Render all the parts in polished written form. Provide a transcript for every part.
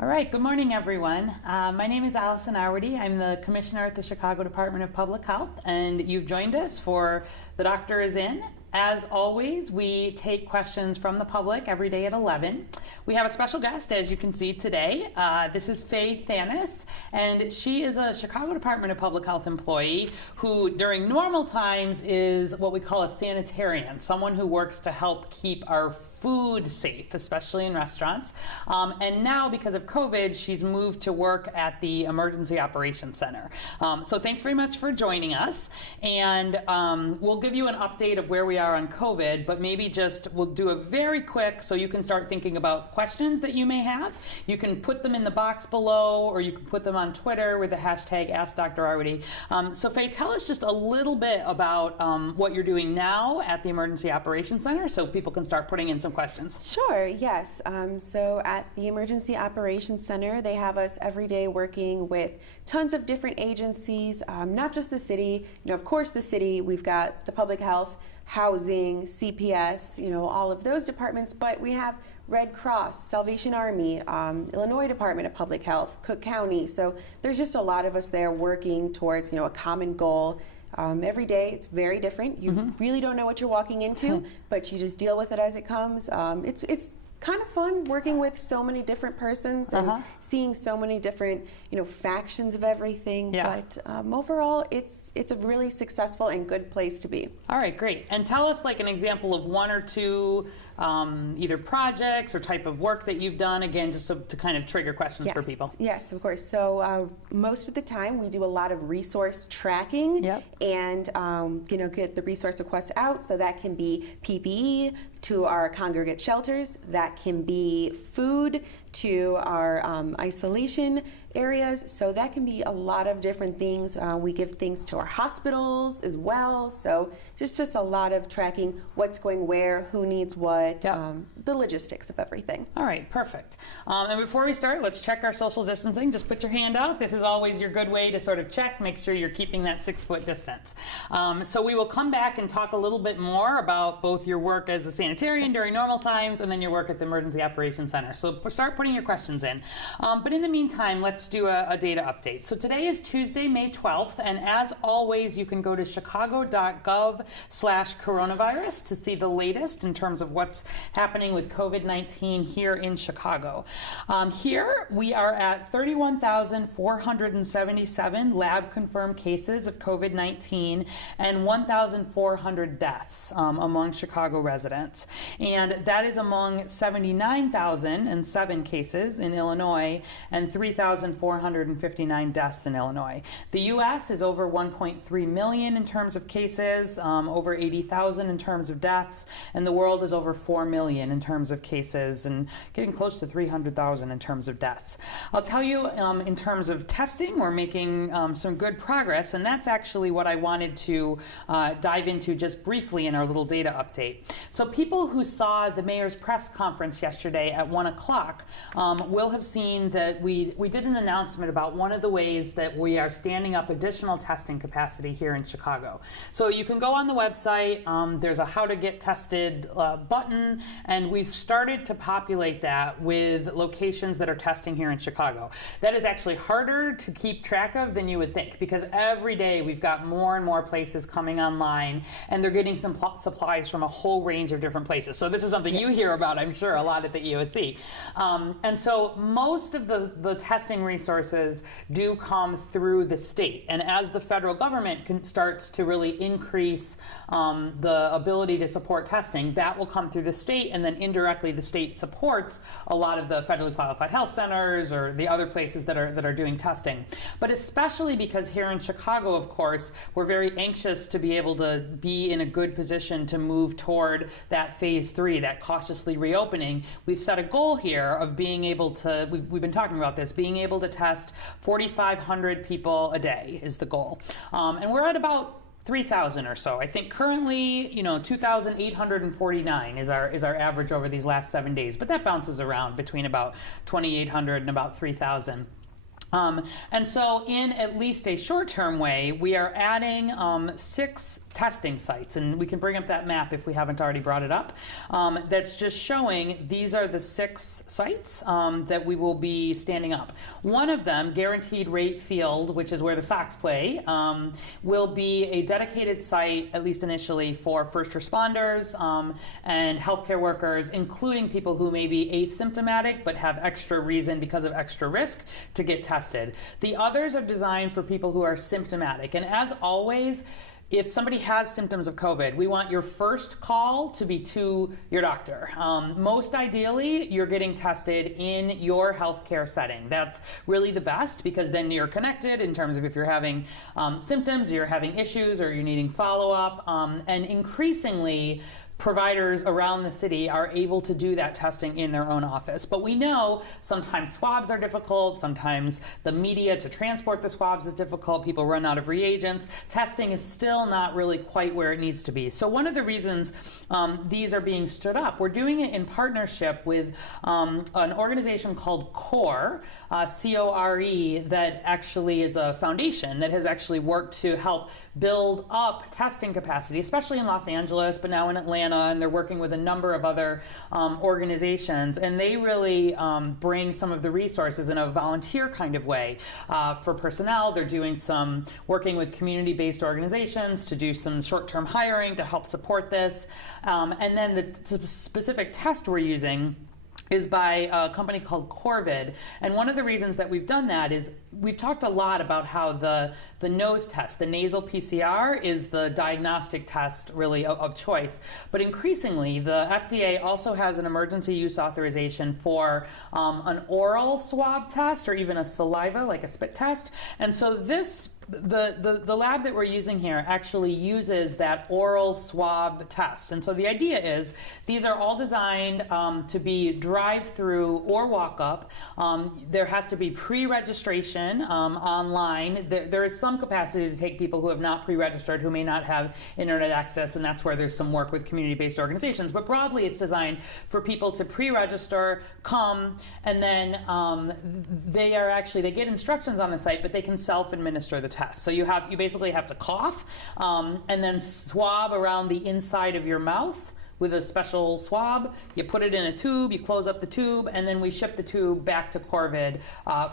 All right, good morning, everyone. My name is Allison Arwady. I'm the Commissioner at the Chicago Department of Public Health, and you've joined us for The Doctor is In. As always, we take questions from the public every day at 11. We have a special guest, as you can see today. This is Faye Thanis, and she is a Chicago Department of Public Health employee who, during normal times, is what we call a sanitarian, someone who works to help keep our food safe, especially in restaurants. And now, because of COVID, she's moved to work at the Emergency Operations Center. So thanks very much for joining us. And we'll give you an update of where we are on COVID, but maybe just we'll do a very quick so you can start thinking about questions that you may have. You can put them in the box below, or you can put them on Twitter with the hashtag AskDrArwady. So Faye, tell us just a little bit about what you're doing now at the Emergency Operations Center so people can start putting in some questions. Sure, yes. So at the Emergency Operations Center, they have us every day working with tons of different agencies, not just the city. Of course, the city, we've got the public health, housing, CPS, all of those departments, but we have Red Cross, Salvation Army, Illinois Department of Public Health, Cook County. So there's just a lot of us there working towards, a common goal. Every day it's very different. You really don't know what you're walking into, but you just deal with it as it comes. It's kind of fun working with so many different persons and seeing so many different factions of everything. Yeah. But overall, it's a really successful and good place to be. All right, great. And tell us like an example of one or two either projects or type of work that you've done, again, just so to kind of trigger questions for people. Yes, of course. So most of the time we do a lot of resource tracking and get the resource requests out. So that can be PPE to our congregate shelters, that can be food to our isolation areas. So that can be a lot of different things. We give things to our hospitals as well. So just a lot of tracking what's going where, who needs what, the logistics of everything. All right, perfect. And before we start, let's check our social distancing. Just put your hand out. This is always your good way to sort of check, make sure you're keeping that 6-foot distance. So we will come back and talk a little bit more about both your work as a sanitarian during normal times and then your work at the Emergency Operations Center. So start putting your questions in. But in the meantime, let's do a data update. So today is Tuesday, May 12th, and as always, you can go to chicago.gov/coronavirus to see the latest in terms of what's happening with COVID-19 here in Chicago. Here we are at 31,477 lab-confirmed cases of COVID-19 and 1,400 deaths among Chicago residents. And that is among 79,007 cases in Illinois and 3,459 deaths in Illinois. The U.S. is over 1.3 million in terms of cases, over 80,000 in terms of deaths, and the world is over 4 million in terms of cases and getting close to 300,000 in terms of deaths. I'll tell you, in terms of testing, we're making some good progress, and that's actually what I wanted to dive into just briefly in our little data update. So people who saw the mayor's press conference yesterday at 1 o'clock will have seen that we did an announcement about one of the ways that we are standing up additional testing capacity here in Chicago. So you can go on the website, there's a how to get tested button, and we've started to populate that with locations that are testing here in Chicago. That is actually harder to keep track of than you would think, because every day we've got more and more places coming online, and they're getting some supplies from a whole range of different places. So this is something you hear about, I'm sure, a lot at the EOC. And so most of the testing resources do come through the state. And as the federal government starts to really increase the ability to support testing, that will come through the state, and then indirectly the state supports a lot of the federally qualified health centers or the other places that are doing testing. But especially because here in Chicago, of course, we're very anxious to be able to be in a good position to move toward that phase 3, that cautiously reopening. We've set a goal here of being able to, we've been talking about this, being able to test 4,500 people a day is the goal. And we're at about 3,000 or so. I think currently, 2,849 is our average over these last 7 days, but that bounces around between about 2,800 and about 3,000. And so in at least a short-term way, we are adding 6 testing sites, and we can bring up that map if we haven't already brought it up. That's just showing these are the 6 sites that we will be standing up. One of them, Guaranteed Rate Field, which is where the Sox play, will be a dedicated site, at least initially, for first responders and healthcare workers, including people who may be asymptomatic but have extra reason because of extra risk to get tested. The others are designed for people who are symptomatic, and as always, if somebody has symptoms of COVID, we want your first call to be to your doctor. Most ideally, you're getting tested in your healthcare setting. That's really the best, because then you're connected in terms of if you're having symptoms, you're having issues, or you're needing follow-up. And increasingly, providers around the city are able to do that testing in their own office. But we know sometimes swabs are difficult, sometimes the media to transport the swabs is difficult, people run out of reagents. Testing is still not really quite where it needs to be. So one of the reasons these are being stood up, we're doing it in partnership with an organization called CORE, C-O-R-E, that actually is a foundation that has actually worked to help build up testing capacity, especially in Los Angeles, but now in Atlanta, and they're working with a number of other organizations, and they really bring some of the resources in a volunteer kind of way for personnel. They're doing some working with community-based organizations to do some short-term hiring to help support this, and then the specific test we're using is by a company called Corvid. And one of the reasons that we've done that is we've talked a lot about how the nose test, the nasal PCR, is the diagnostic test really of choice. But increasingly, the FDA also has an emergency use authorization for an oral swab test, or even a saliva, like a spit test. And so the lab that we're using here actually uses that oral swab test. And so the idea is these are all designed to be drive-through or walk-up. There has to be pre-registration online. There is some capacity to take people who have not pre-registered, who may not have internet access, and that's where there's some work with community-based organizations. But broadly, it's designed for people to pre-register, come, and then they get instructions on the site, but they can self-administer the test. So you basically have to cough and then swab around the inside of your mouth with a special swab. You put it in a tube, you close up the tube, and then we ship the tube back to Corvid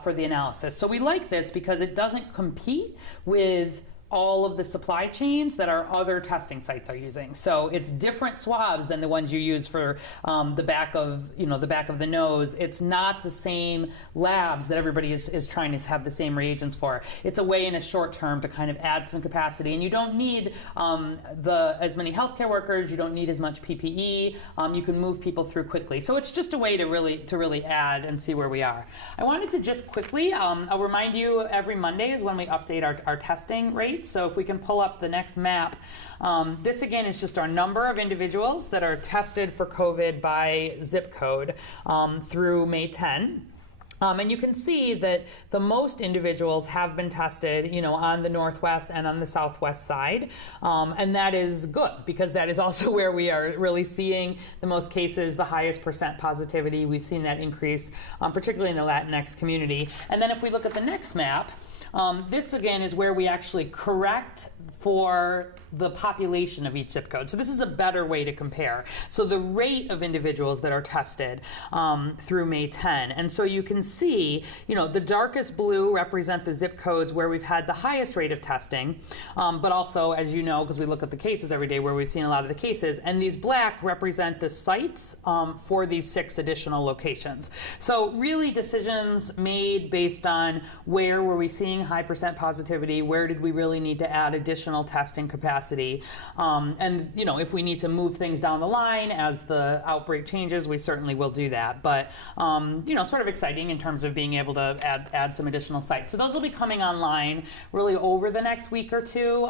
for the analysis. So we like this because it doesn't compete with all of the supply chains that our other testing sites are using. So it's different swabs than the ones you use for the back of the nose. It's not the same labs that everybody is trying to have the same reagents for. It's a way in a short term to kind of add some capacity, and you don't need as many healthcare workers. You don't need as much PPE. You can move people through quickly. So it's just a way to really add and see where we are. I wanted to just quickly, I'll remind you, every Monday is when we update our testing rate. So if we can pull up the next map, this again is just our number of individuals that are tested for COVID by zip code through May 10. And you can see that the most individuals have been tested, on the northwest and on the southwest side. And that is good, because that is also where we are really seeing the most cases, the highest percent positivity. We've seen that increase, particularly in the Latinx community. And then if we look at the next map, this again is where we actually correct for the population of each zip code. So this is a better way to compare. So the rate of individuals that are tested through May 10. And so you can see, the darkest blue represent the zip codes where we've had the highest rate of testing, but also, as you know, because we look at the cases every day, where we've seen a lot of the cases. And these black represent the sites for these 6 additional locations. So really decisions made based on where were we seeing high percent positivity, where did we really need to add additional testing capacity, and if we need to move things down the line as the outbreak changes, we certainly will do that. But sort of exciting in terms of being able to add some additional sites. So those will be coming online really over the next week or two.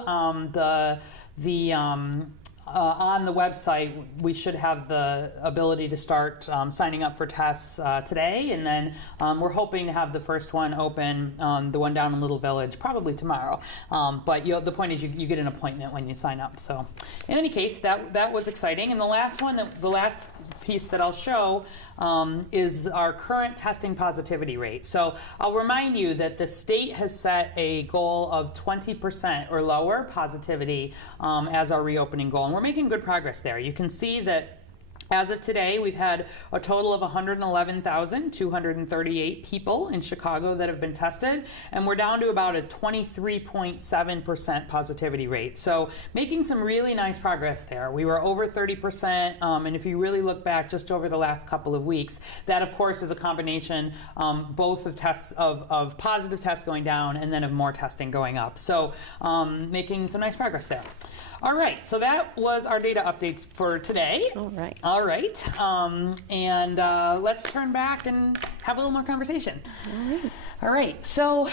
On the website, we should have the ability to start signing up for tests today, and then we're hoping to have the first one open, the one down in Little Village, probably tomorrow. But the point is you get an appointment when you sign up. So in any case, that was exciting. And the last piece that I'll show is our current testing positivity rate. So I'll remind you that the state has set a goal of 20% or lower positivity as our reopening goal, and we're making good progress there. You can see that as of today, we've had a total of 111,238 people in Chicago that have been tested, and we're down to about a 23.7% positivity rate. So making some really nice progress there. We were over 30%, and if you really look back just over the last couple of weeks, that of course is a combination both of tests of positive tests going down and then of more testing going up. So making some nice progress there. All right, so that was our data updates for today. All right. All right, and let's turn back and have a little more conversation. All right, so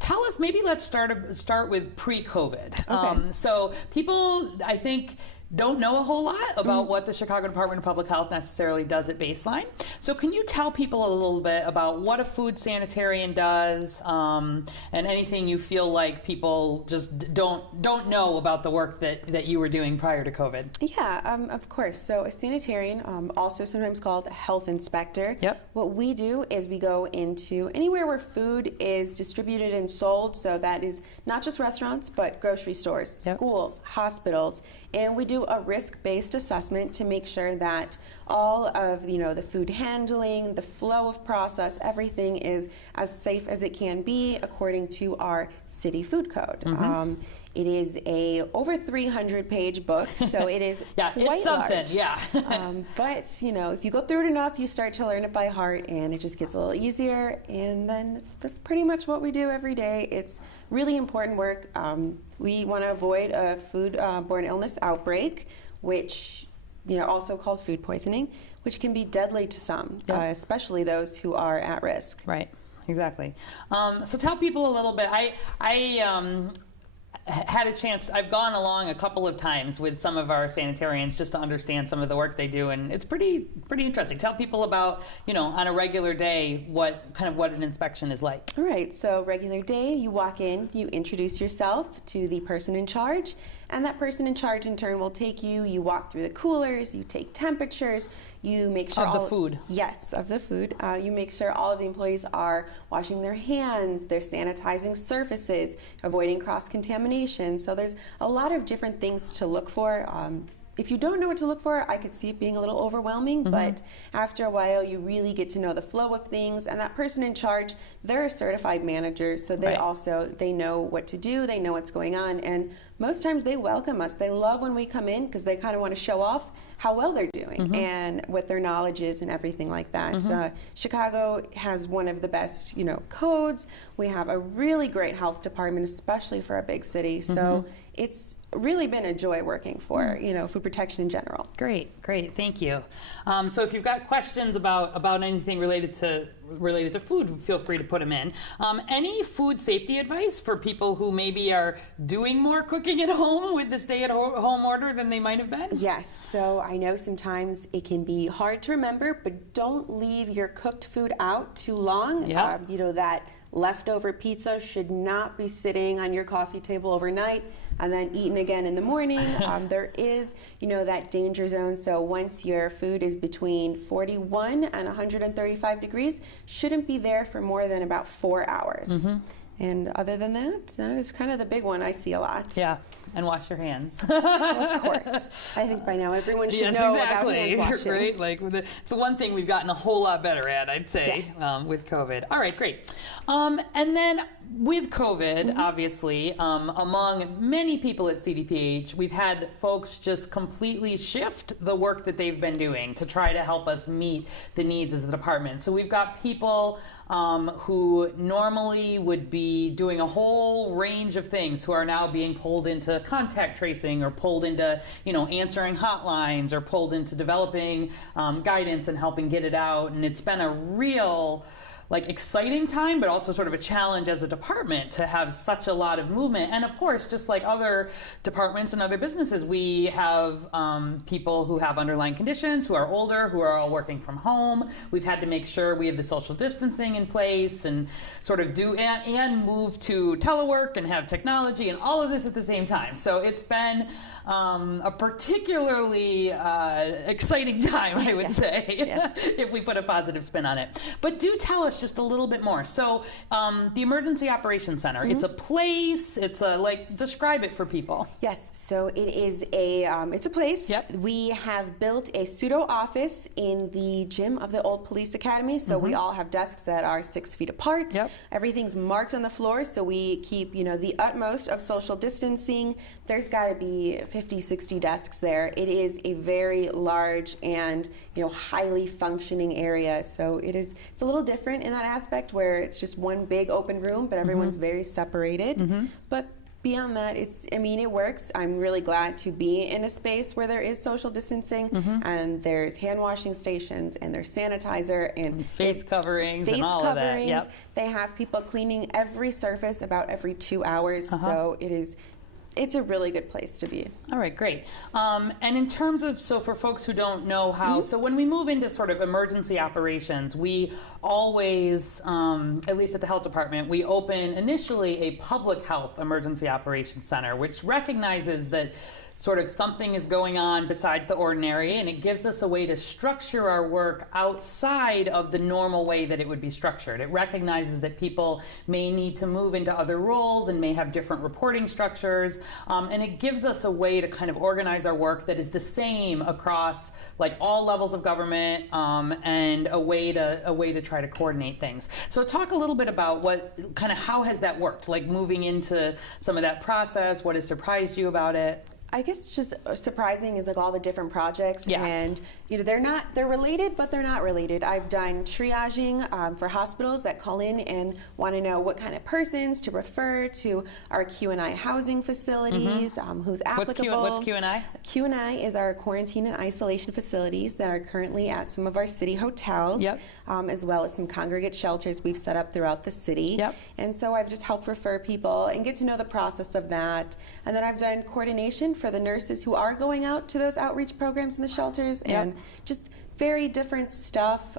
tell us, maybe let's start with pre-COVID. Okay. So people, I think, don't know a whole lot about what the Chicago Department of Public Health necessarily does at baseline. So can you tell people a little bit about what a food sanitarian does, and anything you feel like people just don't know about the work that you were doing prior to COVID? Yeah, of course. So a sanitarian, also sometimes called a health inspector. Yep. What we do is we go into anywhere where food is distributed and sold. So that is not just restaurants, but grocery stores, Yep. schools, hospitals, and we do a risk-based assessment to make sure that all of the food handling, the flow of process, everything is as safe as it can be according to our city food code. It is a over 300-page book, so it is Yeah, quite it's something. large. Yeah. But if you go through it enough, you start to learn it by heart, and it just gets a little easier. And then that's pretty much what we do every day. It's really important work. We want to avoid a food-borne illness outbreak, which also called food poisoning, which can be deadly to some, especially those who are at risk. Right. Exactly. So tell people a little bit. I had a chance, I've gone along a couple of times with some of our sanitarians just to understand some of the work they do, and it's pretty interesting. Tell people about, on a regular day, what an inspection is like. All right, so regular day, you walk in, you introduce yourself to the person in charge, and that person in charge in turn will take you walk through the coolers, you take temperatures, you make sure Of the food. Yes, of the food. You make sure all of the employees are washing their hands, they're sanitizing surfaces, avoiding cross-contamination. So there's a lot of different things to look for. If you don't know what to look for, I could see it being a little overwhelming, but after a while you really get to know the flow of things, and that person in charge, they're a certified manager, so they they know what to do, they know what's going on, and most times they welcome us. They love when we come in because they kind of want to show off how well they're doing and what their knowledge is and everything like that. Chicago has one of the best, codes. We have a really great health department, especially for a big city. So it's really been a joy working for, food protection in general. Great, thank you. So if you've got questions about anything related to food, feel free to put them in. Any food safety advice for people who maybe are doing more cooking at home with the stay-at-home order than they might have been? Yes, so I know sometimes it can be hard to remember, but don't leave your cooked food out too long. Yep. That leftover pizza should not be sitting on your coffee table overnight and then eaten again in the morning. There is, that danger zone. So once your food is between 41 and 135 degrees, shouldn't be there for more than about 4 hours. And other than that is kind of the big one I see a lot. Yeah, and wash your hands. Of course. I think by now everyone should know about hand washing. Right? It's the one thing we've gotten a whole lot better at, I'd say, Yes. with COVID. All right, great. And then with COVID, obviously, among many people at CDPH, we've had folks just completely shift the work that they've been doing to try to help us meet the needs as the department. So we've got people who normally would be doing a whole range of things who are now being pulled into contact tracing or pulled into, answering hotlines or pulled into developing guidance and helping get it out. And it's been a real like exciting time, but also sort of a challenge as a department to have such a lot of movement. And of course, just like other departments and other businesses, we have people who have underlying conditions, who are older, who are all working from home. We've had to make sure we have the social distancing in place and sort of do and move to telework and have technology and all of this at the same time. So it's been a particularly exciting time, I would say, if we put a positive spin on it. But do tell us just a little bit more. So the Emergency Operations Center, it's a place, it's a, like, describe it for people. Yes, so it is it's a place. Yep. We have built a pseudo office in the gym of the old police academy. So we all have desks that are 6 feet apart. Yep. Everything's marked on the floor, so we keep, the utmost of social distancing. There's got to be 50, 60 desks there. It is a very large and, highly functioning area. So it's a little different in that aspect where it's just one big open room, but everyone's very separated. But beyond that, it works. I'm really glad to be in a space where there is social distancing and there's hand washing stations and there's sanitizer and face coverings and all of that. Yep. They have people cleaning every surface about every 2 hours. So it's a really good place to be. All right, great. And in terms of, so for folks who don't know how, so when we move into sort of emergency operations, we always, at least at the health department, we open initially a public health emergency operations center, which recognizes that sort of something is going on besides the ordinary, and it gives us a way to structure our work outside of the normal way that it would be structured. It recognizes that people may need to move into other roles and may have different reporting structures, and it gives us a way to kind of organize our work that is the same across like all levels of government, and a way to try to coordinate things. So talk a little bit about how has that worked, like moving into some of that process. What has surprised you about it? I guess just surprising is like all the different projects, and they're related, but they're not related. I've done triaging for hospitals that call in and want to know what kind of persons to refer to our Q&I housing facilities, who's applicable. What's Q&I? Q&I is our quarantine and isolation facilities that are currently at some of our city hotels, as well as some congregate shelters we've set up throughout the city. And so I've just helped refer people and get to know the process of that. And then I've done coordination for the nurses who are going out to those outreach programs in the shelters, and just very different stuff,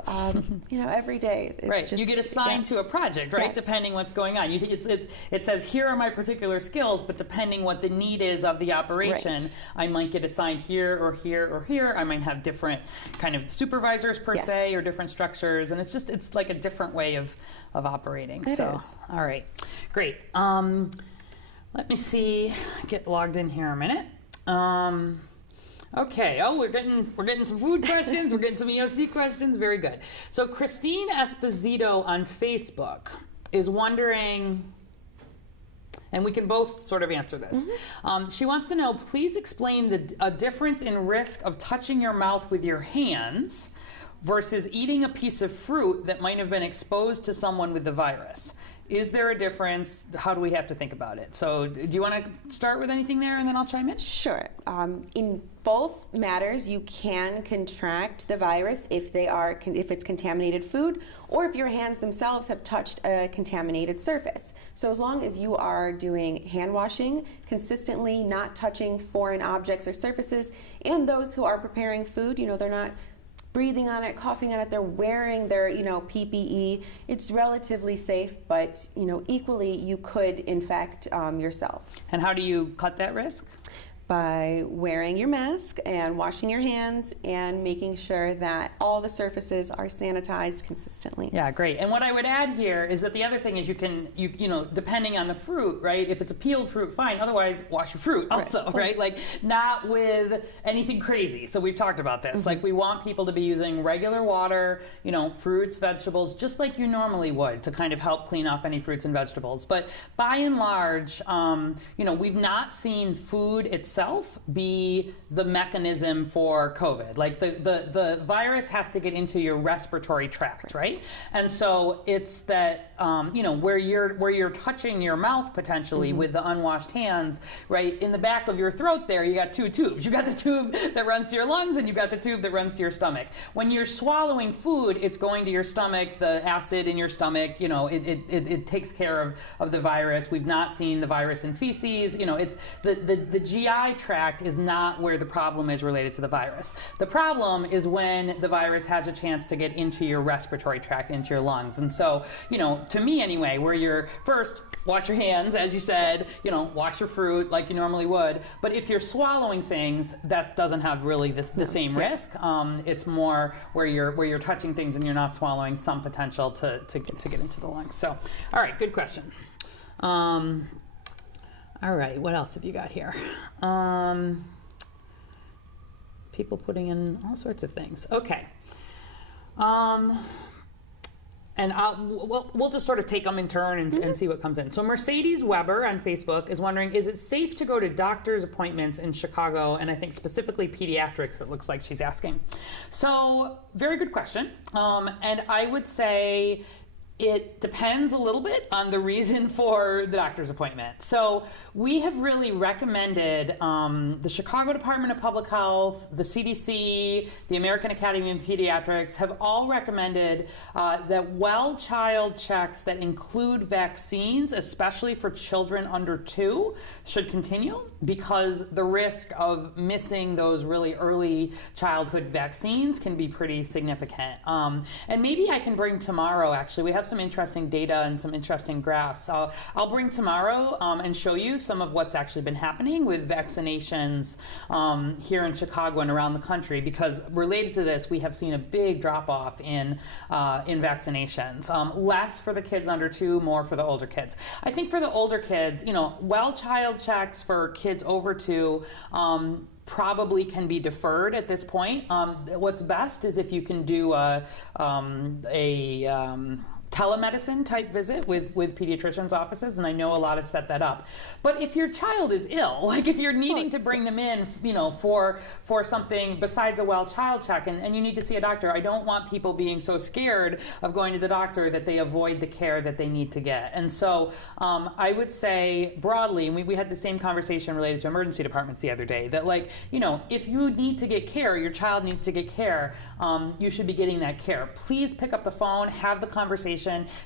every day. It's right, just, you get assigned to a project, right, depending what's going on. It says, here are my particular skills, but depending what the need is of the operation, I might get assigned here or here or here. I might have different kind of supervisors per se, or different structures, and it's like a different way of operating. It is. All right, great. Let me see, get logged in here a minute. Okay, we're getting some food questions, we're getting some EOC questions, very good. So Christine Esposito on Facebook is wondering, and we can both sort of answer this. She wants to know, please explain a difference in risk of touching your mouth with your hands versus eating a piece of fruit that might have been exposed to someone with the virus. Is there a difference? How do we have to think about it? So do you want to start with anything there and then I'll chime in? Sure. In both matters, you can contract the virus if it's contaminated food, or if your hands themselves have touched a contaminated surface. So as long as you are doing hand washing consistently, not touching foreign objects or surfaces, and those who are preparing food, they're not breathing on it, coughing on it, they're wearing their, PPE. It's relatively safe, but, equally you could infect yourself. And how do you cut that risk? By wearing your mask and washing your hands and making sure that all the surfaces are sanitized consistently. Yeah, great. And what I would add here is that the other thing is you can, depending on the fruit, right? If it's a peeled fruit, fine. Otherwise, wash your fruit also, right? Like not with anything crazy. So we've talked about this. Like we want people to be using regular water, fruits, vegetables, just like you normally would to kind of help clean off any fruits and vegetables. But by and large, we've not seen food itself itself be the mechanism for COVID. Like the virus has to get into your respiratory tract, right? And so it's that, where you're touching your mouth potentially with the unwashed hands, right? In the back of your throat there, you got two tubes. You got the tube that runs to your lungs and you got the tube that runs to your stomach. When you're swallowing food, it's going to your stomach, the acid in your stomach, it takes care of the virus. We've not seen the virus in feces. It's the GI tract is not where the problem is related to the virus. The problem is when the virus has a chance to get into your respiratory tract, into your lungs. And so, to me anyway, where you're first, wash your hands, as you said, wash your fruit like you normally would. But if you're swallowing things, that doesn't have really the same risk. It's more where you're touching things and you're not swallowing, some potential to get into the lungs. So, all right, good question. All right, what else have you got here? People putting in all sorts of things. Okay. And we'll just sort of take them in turn and see what comes in. So Mercedes Weber on Facebook is wondering, is it safe to go to doctor's appointments in Chicago? And I think specifically pediatrics, it looks like she's asking. So very good question. And I would say it depends a little bit on the reason for the doctor's appointment. So we have really recommended the Chicago Department of Public Health, the CDC, the American Academy of Pediatrics have all recommended that well-child checks that include vaccines, especially for children under 2, should continue because the risk of missing those really early childhood vaccines can be pretty significant. And maybe I can bring tomorrow, actually, we have some interesting data and some interesting graphs. I'll bring tomorrow and show you some of what's actually been happening with vaccinations here in Chicago and around the country, because related to this, we have seen a big drop-off in vaccinations. Less for the kids under 2, more for the older kids. I think for the older kids, well-child checks for kids over 2 probably can be deferred at this point. What's best is if you can do a telemedicine type visit with pediatricians' offices, and I know a lot have set that up. But if your child is ill, like if you're needing to bring them in, for something besides a well child check, and you need to see a doctor, I don't want people being so scared of going to the doctor that they avoid the care that they need to get. And so I would say broadly, and we had the same conversation related to emergency departments the other day, that if you need to get care, your child needs to get care, you should be getting that care. Please pick up the phone, have the conversation.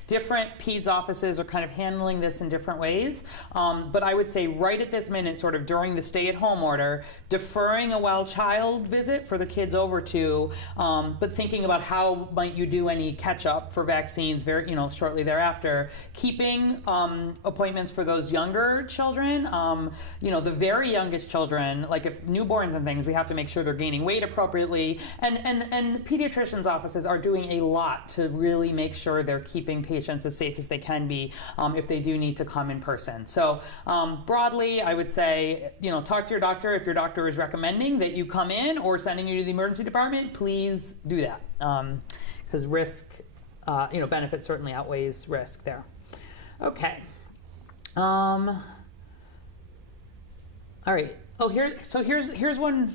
Different PEDS offices are kind of handling this in different ways. But I would say right at this minute, sort of during the stay-at-home order, deferring a well child visit for the kids over 2, but thinking about how might you do any catch-up for vaccines shortly thereafter. Keeping appointments for those younger children, the very youngest children, like if newborns and things, we have to make sure they're gaining weight appropriately. And pediatricians' offices are doing a lot to really make sure they're keeping patients as safe as they can be if they do need to come in person. So broadly, I would say, talk to your doctor. If your doctor is recommending that you come in or sending you to the emergency department, please do that. Because risk, benefit certainly outweighs risk there. Okay. All right. Oh, here's one.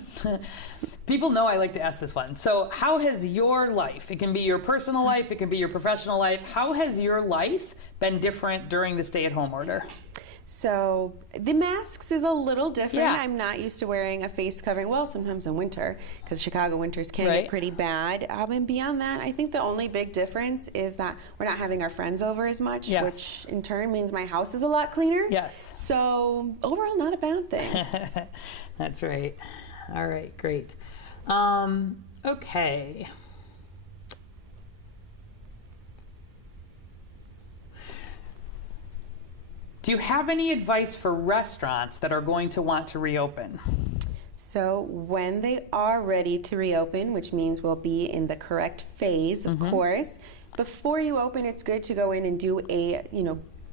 People know I like to ask this one. So how has your life, it can be your personal life, it can be your professional life, how has your life been different during the stay-at-home order? So the masks is a little different. Yeah. I'm not used to wearing a face covering. Well, sometimes in winter, because Chicago winters can get pretty bad. And beyond that, I think the only big difference is that we're not having our friends over as much, which in turn means my house is a lot cleaner. Yes. So overall, not a bad thing. That's right. All right, great. Okay. Do you have any advice for restaurants that are going to want to reopen? So when they are ready to reopen, which means we'll be in the correct phase, of course, before you open, it's good to go in and do a,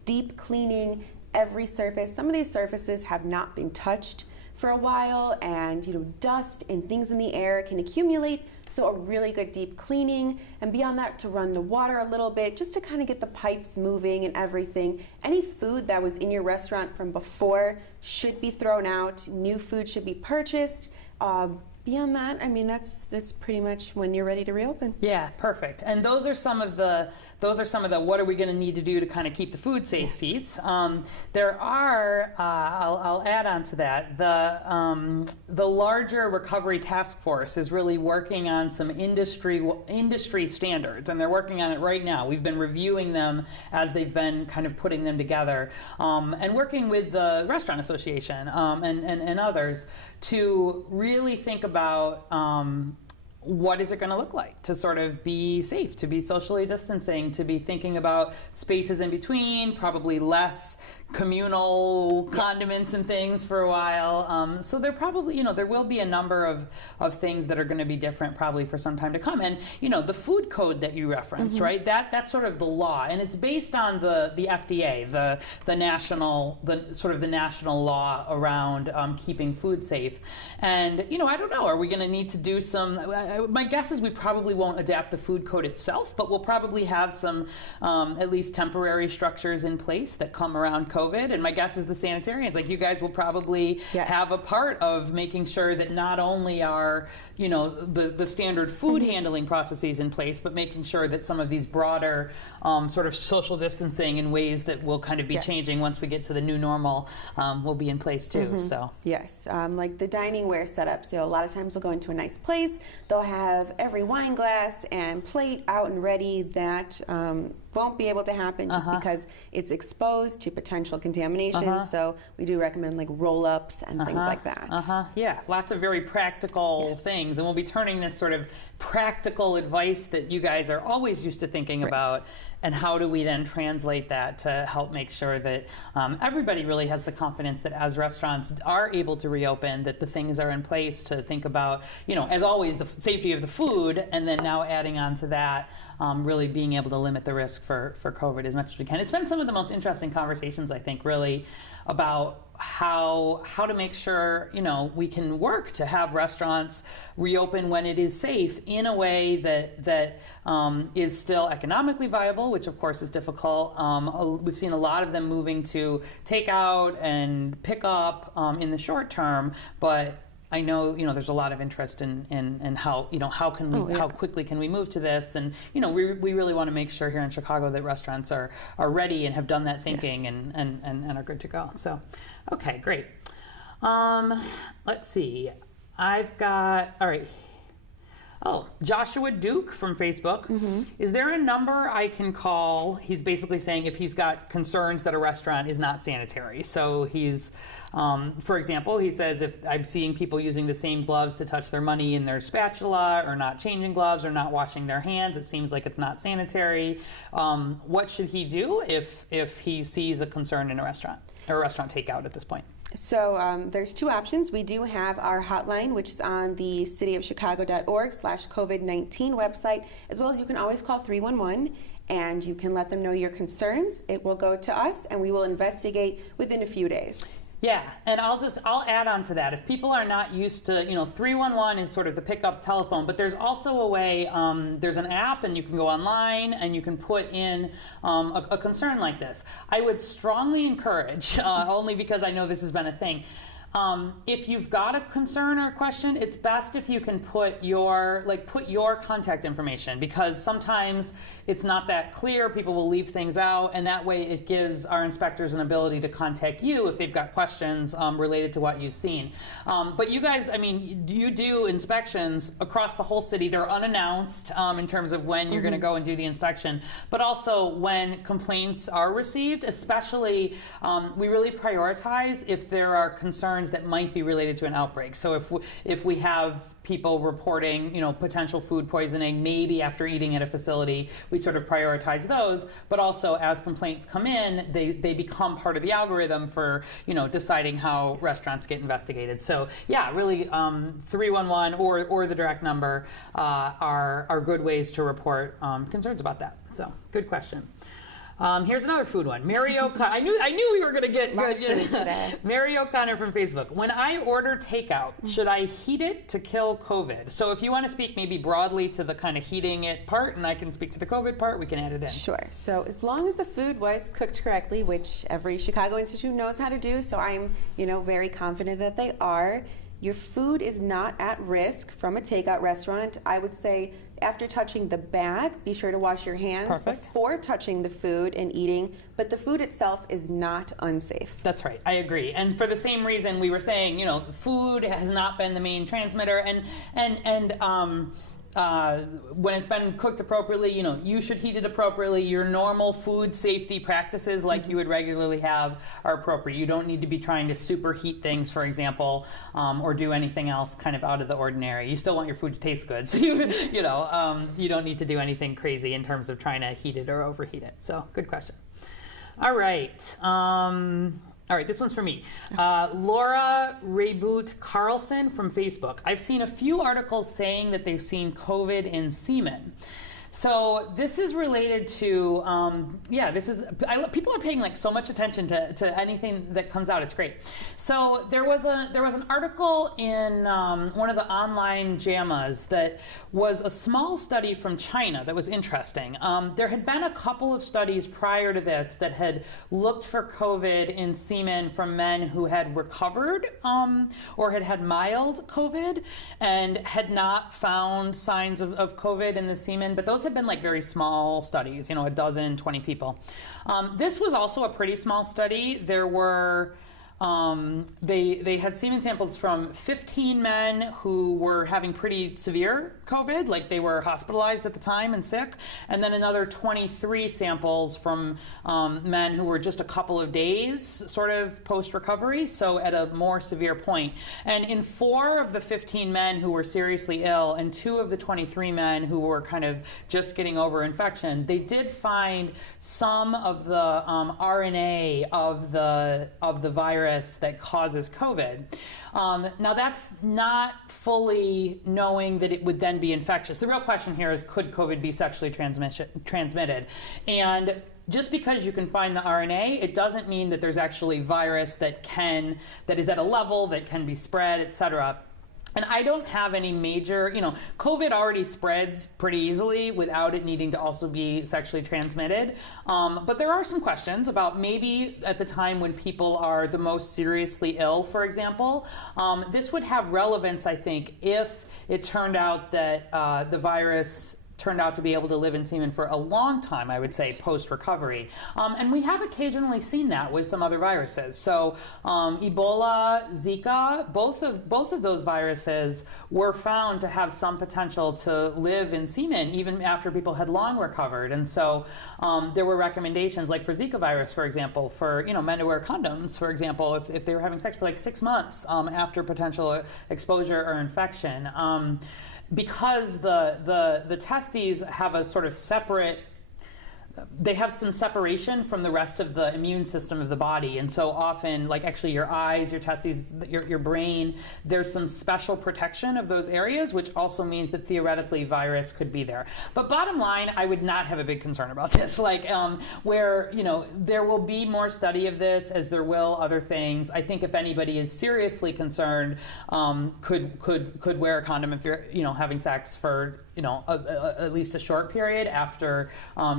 deep cleaning every surface. Some of these surfaces have not been touched for a while, and dust and things in the air can accumulate So a really good deep cleaning, and beyond that, to run the water a little bit, just to kind of get the pipes moving and everything. Any food that was in your restaurant from before should be thrown out. New food should be purchased. Beyond that, I mean, that's pretty much when you're ready to reopen. Yeah, perfect. And those are some of the what are we going to need to do to kind of keep the food safe piece. There are I'll add on to that, the larger recovery task force is really working on some industry standards, and they're working on it right now. We've been reviewing them as they've been kind of putting them together, and working with the Restaurant Association and others to really think about what is it going to look like to sort of be safe, to be socially distancing, to be thinking about spaces in between, probably less communal condiments and things for a while. So there probably, there will be a number of things that are going to be different probably for some time to come. And, the food code that you referenced, right? That's sort of the law, and it's based on the FDA, the national law around keeping food safe. And, I don't know, are we going to need to do some, my guess is we probably won't adapt the food code itself, but we'll probably have some at least temporary structures in place that come around COVID. And my guess is the sanitarians, like you guys, will probably have a part of making sure that not only are, the standard food handling processes in place, but making sure that some of these broader sort of social distancing in ways that will kind of be changing once we get to the new normal will be in place too. So yes, like the dining ware setup. So a lot of times we'll go into a nice place, they'll have every wine glass and plate out and ready. That won't be able to happen just because it's exposed to potential contamination. So we do recommend like roll-ups and things like that. Yeah, lots of very practical things, and we'll be turning this sort of practical advice that you guys are always used to thinking about, and how do we then translate that to help make sure that everybody really has the confidence that as restaurants are able to reopen, that the things are in place to think about, as always, the safety of the food, and then now adding on to that, really being able to limit the risk for COVID as much as we can. It's been some of the most interesting conversations, I think, really about how to make sure we can work to have restaurants reopen when it is safe in a way that is still economically viable, which of course is difficult. We've seen a lot of them moving to takeout and pick up in the short term, but I know, there's a lot of interest in how, how can we, how quickly can we move to this? And, we really want to make sure here in Chicago that restaurants are ready and have done that thinking and are good to go. So, okay, great. Let's see. I've got, all right. Oh, Joshua Duke from Facebook. Is there a number I can call? He's basically saying if he's got concerns that a restaurant is not sanitary. So he's, for example, he says if I'm seeing people using the same gloves to touch their money in their spatula, or not changing gloves, or not washing their hands, it seems like it's not sanitary. What should he do if he sees a concern in a restaurant, or a restaurant takeout at this point? So there's two options. We do have our hotline, which is on the cityofchicago.org/COVID-19 website, as well as you can always call 311 and you can let them know your concerns. It will go to us and we will investigate within a few days. Yeah, and I'll add on to that. If people are not used to, 311 is sort of the pickup telephone, but there's also a way, there's an app and you can go online and you can put in a concern like this. I would strongly encourage, only because I know this has been a thing, if you've got a concern or a question, it's best if you can put your contact information, because sometimes it's not that clear. People will leave things out, and that way it gives our inspectors an ability to contact you if they've got questions related to what you've seen. But you guys, you do inspections across the whole city. They're unannounced in terms of when you're going to go and do the inspection, but also when complaints are received, especially we really prioritize if there are concerns that might be related to an outbreak. So if we have people reporting, potential food poisoning, maybe after eating at a facility, we sort of prioritize those. But also, as complaints come in, they become part of the algorithm for, deciding how restaurants get investigated. So yeah, really, 311 or the direct number are good ways to report concerns about that. So good question. Here's another food one. Mary O'Connor. I knew we were going to get good today. Mary O'Connor from Facebook. When I order takeout, should I heat it to kill COVID? So if you want to speak maybe broadly to the kind of heating it part, and I can speak to the COVID part, we can add it in. Sure. So as long as the food was cooked correctly, which every Chicago Institute knows how to do, so I'm, very confident that they are. Your food is not at risk from a takeout restaurant. I would say after touching the bag, be sure to wash your hands before touching the food and eating, but the food itself is not unsafe. That's right, I agree. And for the same reason we were saying, food has not been the main transmitter, when it's been cooked appropriately, you should heat it appropriately. Your normal food safety practices, like you would regularly have, are appropriate. You don't need to be trying to superheat things, for example, or do anything else kind of out of the ordinary. You still want your food to taste good, so you don't need to do anything crazy in terms of trying to heat it or overheat it. So, good question. All right. All right, this one's for me. Laura Rayboot Carlson from Facebook. I've seen a few articles saying that they've seen COVID in semen. So this is related to, people are paying like so much attention to anything that comes out. It's great. So there was an article in one of the online JAMAs that was a small study from China that was interesting. There had been a couple of studies prior to this that had looked for COVID in semen from men who had recovered or had had mild COVID and had not found signs of COVID in the semen, but those had been like very small studies, a dozen, 20 people. This was also a pretty small study. There were they had semen samples from 15 men who were having pretty severe COVID, like they were hospitalized at the time and sick, and then another 23 samples from men who were just a couple of days sort of post-recovery, so at a more severe point. And in 4 of the 15 men who were seriously ill and 2 of the 23 men who were kind of just getting over infection, they did find some of the RNA of the virus that causes COVID. Now that's not fully knowing that it would then be infectious. The real question here is, could COVID be sexually transmitted? And just because you can find the RNA, it doesn't mean that there's actually virus that is at a level that can be spread, et cetera. And I don't have any major, COVID already spreads pretty easily without it needing to also be sexually transmitted. But there are some questions about maybe at the time when people are the most seriously ill, for example. This would have relevance, I think, if it turned out that the virus turned out to be able to live in semen for a long time, I would say, post-recovery. And we have occasionally seen that with some other viruses. So Ebola, Zika, both of those viruses were found to have some potential to live in semen even after people had long recovered. And so there were recommendations, like for Zika virus, for example, for men to wear condoms, for example, if they were having sex for like 6 months after potential exposure or infection. Because the testes have a sort of separate, they have some separation from the rest of the immune system of the body. And so often, like actually your eyes, your testes, your brain, there's some special protection of those areas, which also means that theoretically virus could be there. But bottom line, I would not have a big concern about this. Where, there will be more study of this as there will other things. I think if anybody is seriously concerned, could wear a condom if you're, having sex for, at least a short period after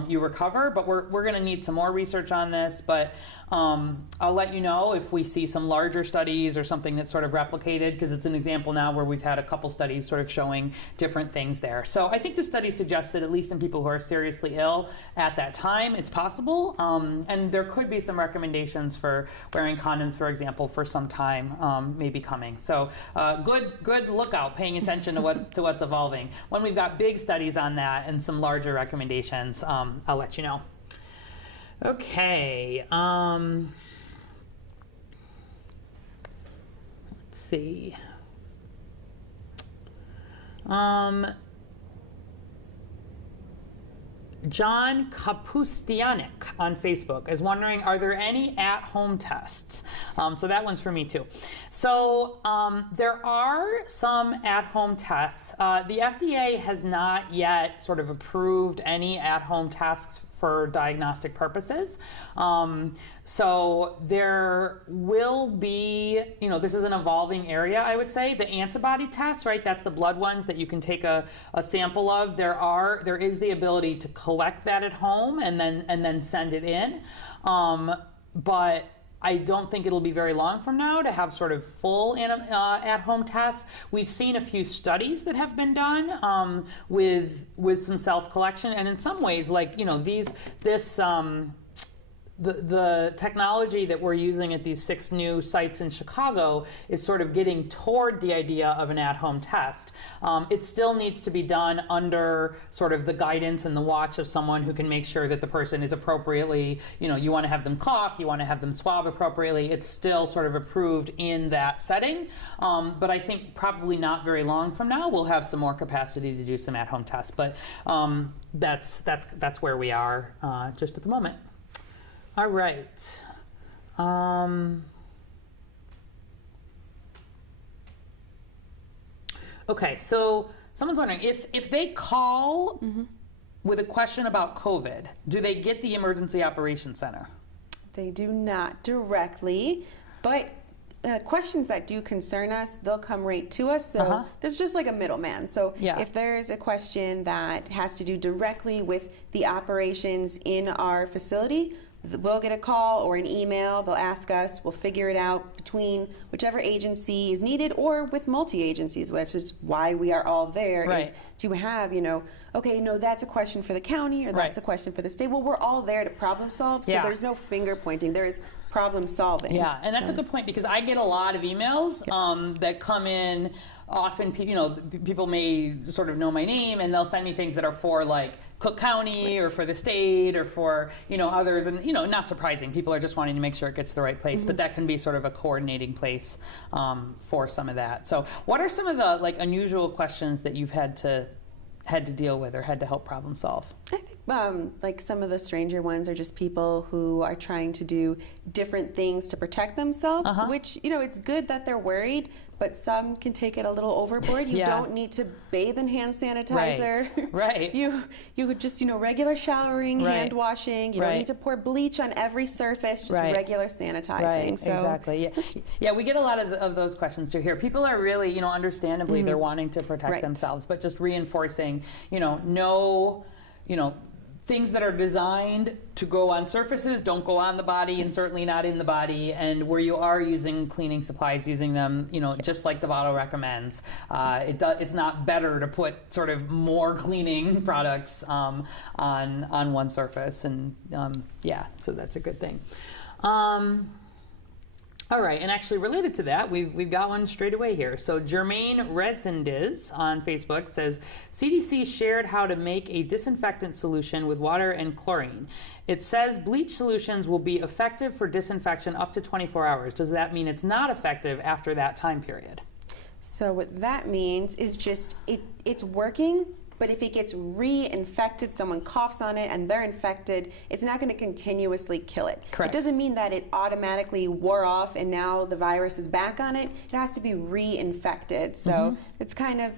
you recover. But we're going to need some more research on this. But I'll let you know if we see some larger studies or something that's sort of replicated, because it's an example now where we've had a couple studies sort of showing different things there. So I think the study suggests that at least in people who are seriously ill at that time, it's possible. And there could be some recommendations for wearing condoms, for example, for some time maybe coming. So good lookout, paying attention to what's evolving. When we've got big studies on that and some larger recommendations, I'll let you know. Okay. Let's see. John Kapustianik on Facebook is wondering, are there any at-home tests? So that one's for me too. So there are some at-home tests. The FDA has not yet sort of approved any at-home tests for diagnostic purposes. So there will be, this is an evolving area, I would say. The antibody tests, right? That's the blood ones that you can take a sample of. There is the ability to collect that at home and then send it in. But I don't think it'll be very long from now to have sort of full at-home tests. We've seen a few studies that have been done with some self-collection, and in some ways, like the technology that we're using at these 6 new sites in Chicago is sort of getting toward the idea of an at-home test. It still needs to be done under sort of the guidance and the watch of someone who can make sure that the person is appropriately, you want to have them cough, you want to have them swab appropriately. It's still sort of approved in that setting. But I think probably not very long from now, we'll have some more capacity to do some at-home tests. But that's where we are just at the moment. All right. Okay, so someone's wondering if they call with a question about COVID, do they get the Emergency Operations Center? They do not directly, but questions that do concern us, they'll come right to us. So there's just like a middleman. So if there's a question that has to do directly with the operations in our facility, we'll get a call or an email. They'll ask us. We'll figure it out between whichever agency is needed or with multi-agencies, which is why we are all there, is to have, that's a question for the county or that's a question for the state. Well, we're all there to problem solve, so there's no finger pointing. There is problem solving. Yeah, and that's a good point, because I get a lot of emails that come in. Often, people may sort of know my name, and they'll send me things that are for like Cook County or for the state or for others, and not surprising. People are just wanting to make sure it gets to the right place, but that can be sort of a coordinating place for some of that. So, what are some of the like unusual questions that you've had to deal with or had to help problem solve? I think like some of the stranger ones are just people who are trying to do different things to protect themselves, which, it's good that they're worried, but some can take it a little overboard. You don't need to bathe in hand sanitizer. Right. You could just, regular showering, hand washing. You don't need to pour bleach on every surface, just regular sanitizing. Right, so exactly. Yeah, we get a lot of those questions too here. People are really, understandably, they're wanting to protect themselves, but just reinforcing, things that are designed to go on surfaces don't go on the body, and certainly not in the body. And where you are using cleaning supplies, using them, just like the bottle recommends. It's not better to put sort of more cleaning products on one surface, and so that's a good thing. All right, and actually related to that, we've got one straight away here. So Jermaine Resendiz on Facebook says, CDC shared how to make a disinfectant solution with water and chlorine. It says bleach solutions will be effective for disinfection up to 24 hours. Does that mean it's not effective after that time period? So what that means is just it's working, but if it gets reinfected, someone coughs on it and they're infected, it's not going to continuously kill it. Correct. It doesn't mean that it automatically wore off and now the virus is back on it. It has to be reinfected. So it's kind of,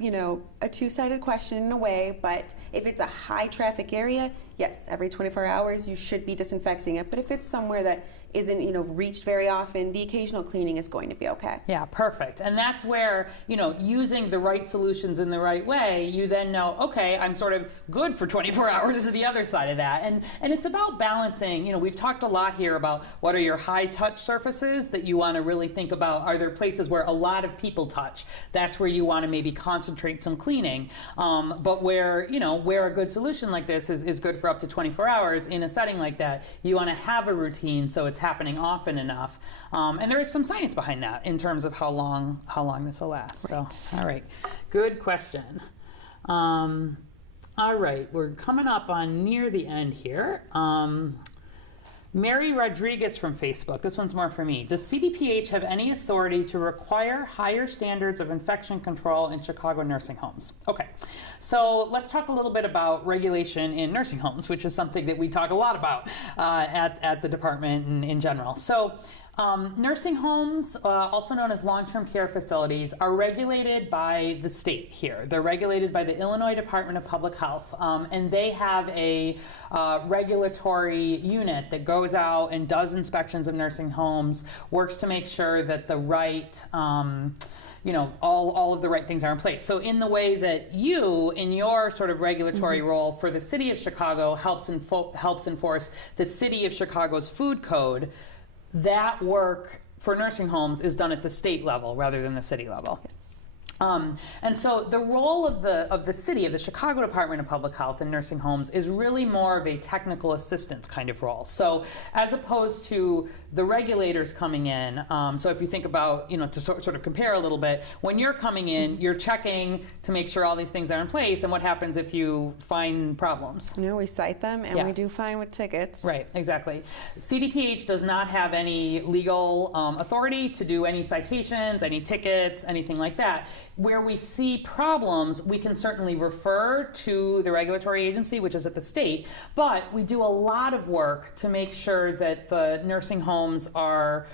a two-sided question in a way, but if it's a high traffic area, yes, every 24 hours you should be disinfecting it. But if it's somewhere that isn't, reached very often, the occasional cleaning is going to be okay. Yeah, perfect. And that's where, using the right solutions in the right way, you then know, okay, I'm sort of good for 24 hours to the other side of that. And it's about balancing, we've talked a lot here about what are your high touch surfaces that you want to really think about. Are there places where a lot of people touch? That's where you want to maybe concentrate some cleaning. But where a good solution like this is good for up to 24 hours in a setting like that, you want to have a routine so it's happening often enough. And there is some science behind that in terms of how long this will last. Right. So, all right, good question. All right, we're coming up on near the end here. Mary Rodriguez from Facebook, this one's more for me. Does CDPH have any authority to require higher standards of infection control in Chicago nursing homes? Okay, so let's talk a little bit about regulation in nursing homes, which is something that we talk a lot about at the department and in general. So Nursing homes, also known as long-term care facilities, are regulated by the state here. They're regulated by the Illinois Department of Public Health, and they have a regulatory unit that goes out and does inspections of nursing homes, works to make sure that the right all of the right things are in place. So in the way that you, in your sort of regulatory role for the city of Chicago, helps enforce the city of Chicago's food code, that work for nursing homes is done at the state level rather than the city level. Yes. And so the role of the city, of the Chicago Department of Public Health and nursing homes, is really more of a technical assistance kind of role. So as opposed to the regulators coming in, so if you think about, to sort of compare a little bit, when you're coming in, you're checking to make sure all these things are in place, and what happens if you find problems? We cite them, and Yeah. we do fine with tickets. Right, exactly. CDPH does not have any legal authority to do any citations, any tickets, anything like that. Where we see problems, we can certainly refer to the regulatory agency, which is at the state, but we do a lot of work to make sure that the nursing homes are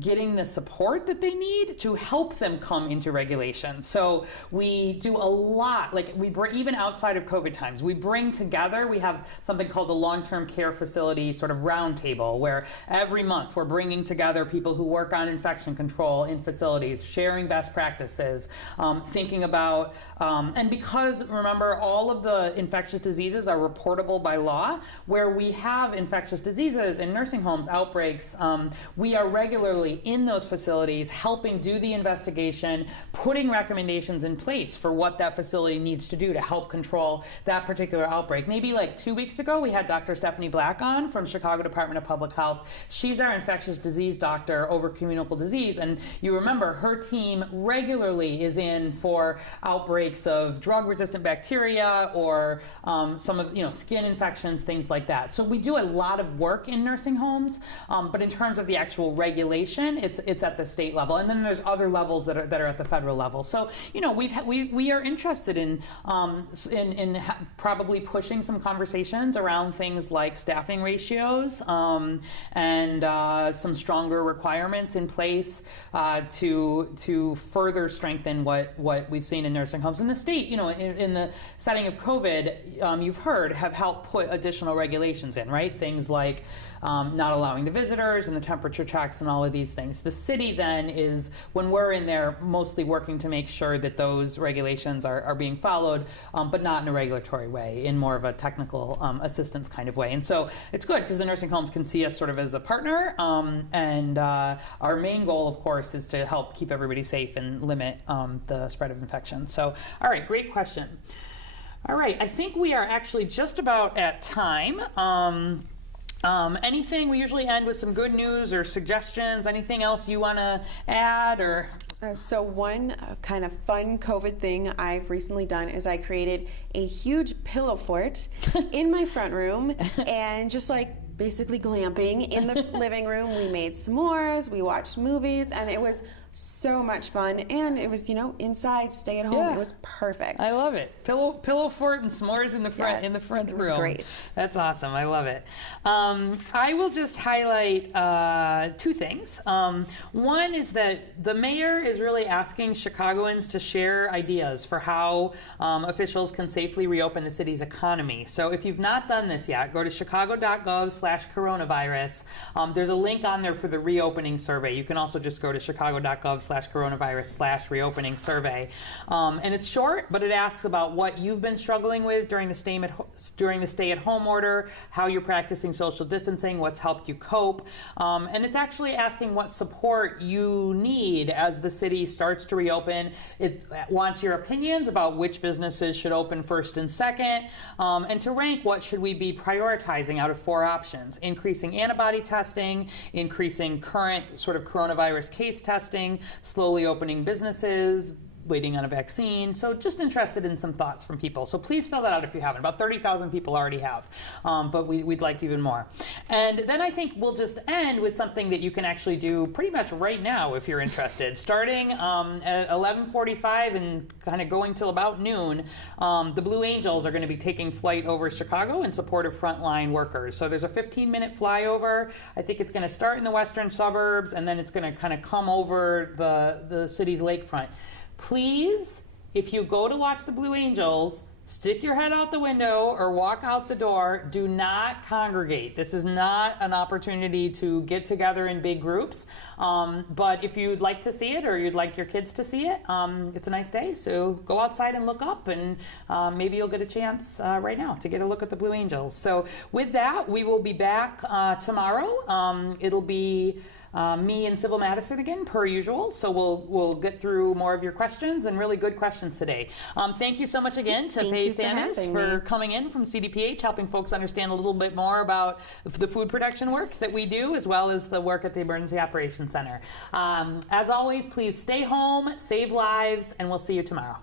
getting the support that they need to help them come into regulation. So we do a lot, even outside of COVID times, we bring together, we have something called the long-term care facility sort of roundtable, where every month we're bringing together people who work on infection control in facilities, sharing best practices, thinking about, and because remember, all of the infectious diseases are reportable by law, where we have infectious diseases in nursing homes, outbreaks, we are regularly in those facilities helping do the investigation, putting recommendations in place for what that facility needs to do to help control that particular outbreak. Maybe like 2 weeks ago, we had Dr. Stephanie Black on from Chicago Department of Public Health. She's our infectious disease doctor over communicable disease, and you remember her team regularly is in for outbreaks of drug-resistant bacteria or some of skin infections, things like that. So we do a lot of work in nursing homes, but in terms of the actual regulation, it's at the state level, and then there's other levels that are at the federal level. So we are interested in probably pushing some conversations around things like staffing ratios and some stronger requirements in place to further strengthen what we've seen in nursing homes. And the state, in the setting of COVID, you've heard, have helped put additional regulations in, right? Things like not allowing the visitors and the temperature checks and all of these things. The city then is, when we're in there, mostly working to make sure that those regulations are being followed, but not in a regulatory way, in more of a technical assistance kind of way. And so it's good because the nursing homes can see us sort of as a partner, and our main goal, of course, is to help keep everybody safe and limit the spread of infection. So, all right, great question. All right, I think we are actually just about at time. Anything, we usually end with some good news or suggestions. Anything else you want to add or? So one kind of fun COVID thing I've recently done is I created a huge pillow fort in my front room, and just basically glamping in the living room. We made s'mores, we watched movies, and it was so much fun, and it was inside, stay at home. Yeah. It was perfect. I love it. Pillow fort and s'mores in the front Yes, in the front it room. was great. That's awesome. I love it. I will just highlight two things. One is that the mayor is really asking Chicagoans to share ideas for how officials can safely reopen the city's economy. So if you've not done this yet, go to chicago.gov/coronavirus. There's a link on there for the reopening survey. You can also just go to chicago.gov/coronavirus/reopening survey. And it's short, but it asks about what you've been struggling with during the stay-at-home order, how you're practicing social distancing, what's helped you cope. And it's actually asking what support you need as the city starts to reopen. It wants your opinions about which businesses should open first and second, and to rank what should we be prioritizing out of 4 options: increasing antibody testing, increasing current sort of coronavirus case testing, slowly opening businesses, waiting on a vaccine. So just interested in some thoughts from people. So please fill that out if you haven't. About 30,000 people already have, but we'd like even more. And then I think we'll just end with something that you can actually do pretty much right now if you're interested. Starting at 11:45 and kind of going till about noon, the Blue Angels are going to be taking flight over Chicago in support of frontline workers. So there's a 15-minute flyover. I think it's going to start in the western suburbs, and then it's going to kind of come over the city's lakefront. Please, if you go to watch the Blue Angels, stick your head out the window or walk out the door. Do not congregate. This is not an opportunity to get together in big groups. But if you'd like to see it or you'd like your kids to see it, it's a nice day. So go outside and look up, and maybe you'll get a chance right now to get a look at the Blue Angels. So with that, we will be back tomorrow. It'll be me and Sybil Madison again, per usual. So we'll get through more of your questions, and really good questions today. Thank you so much again to Faye Thanis for coming in from CDPH, helping folks understand a little bit more about the food production work that we do, as well as the work at the Emergency Operations Center. As always, please stay home, save lives, and we'll see you tomorrow.